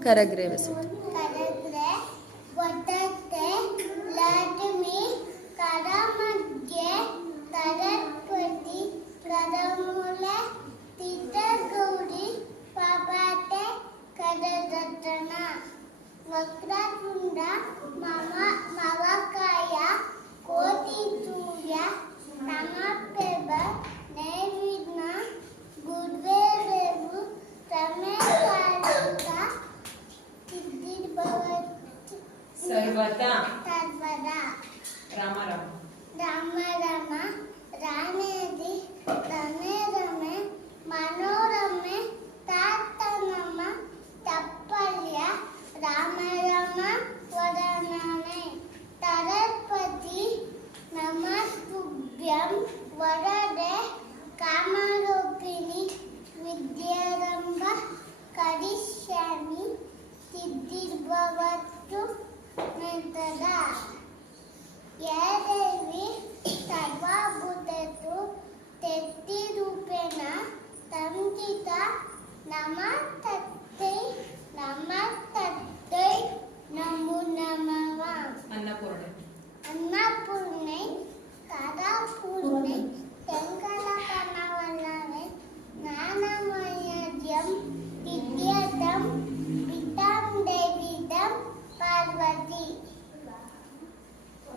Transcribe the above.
ಕರಗ್ರೇವಿಸುತ್ತೆ. ಕರಗ್ರೆ ಒತ್ತತ್ತೆ ಲಕ್ಷ್ಮಿ ಕರಮಧ್ಯೆ ಸರಸ್ವತಿ ಕರಮೂಲೆ ತಿದ್ದಗೌರಿ ಪಬಾತೆ ಕರರತ್ನ ವಕ್ರತುಂಡ ಮವಕಾಯ ಕೋಟಿ ಸೂರ್ಯ ನಮಃ ನೈವಿಘ್ನ ಗುರುವೇ ದೇವು ರಮೇಶ ಸಿದ್ಧಿರ್ಭವತು ಸರ್ವದಾ ಸರ್ವದಾ ರಾಮ ರಾಮ ರಾಮ ರಾಮ ರಾಮೇದಿ ರಮೇ ರಮೆ ಮನೋರಮೆ ತಾತ ನಮ ತಪ್ಪಲ್ಯ ರಾಮ ರಾಮ ವರನಾನೆ ಸರಸ್ವತಿ ನಮಸ್ತುಭ್ಯಂ ವರದೆ ಕಾಮರೂಪಿಣಿ ವಿದ್ಯಾರಂಭ ಕರಿಷ್ಯಾಮಿ ಸಿದ್ಧಿರ್ಭವತು ನಂತರ ಯಾ ದೇವಿ ಸರ್ವಭೂತೇಷು ಶಕ್ತಿರೂಪೇಣ ಸಂಸ್ಥಿತಾ ನಮಸ್ತಸ್ಯೈ ನಮಸ್ತಸ್ಯೈ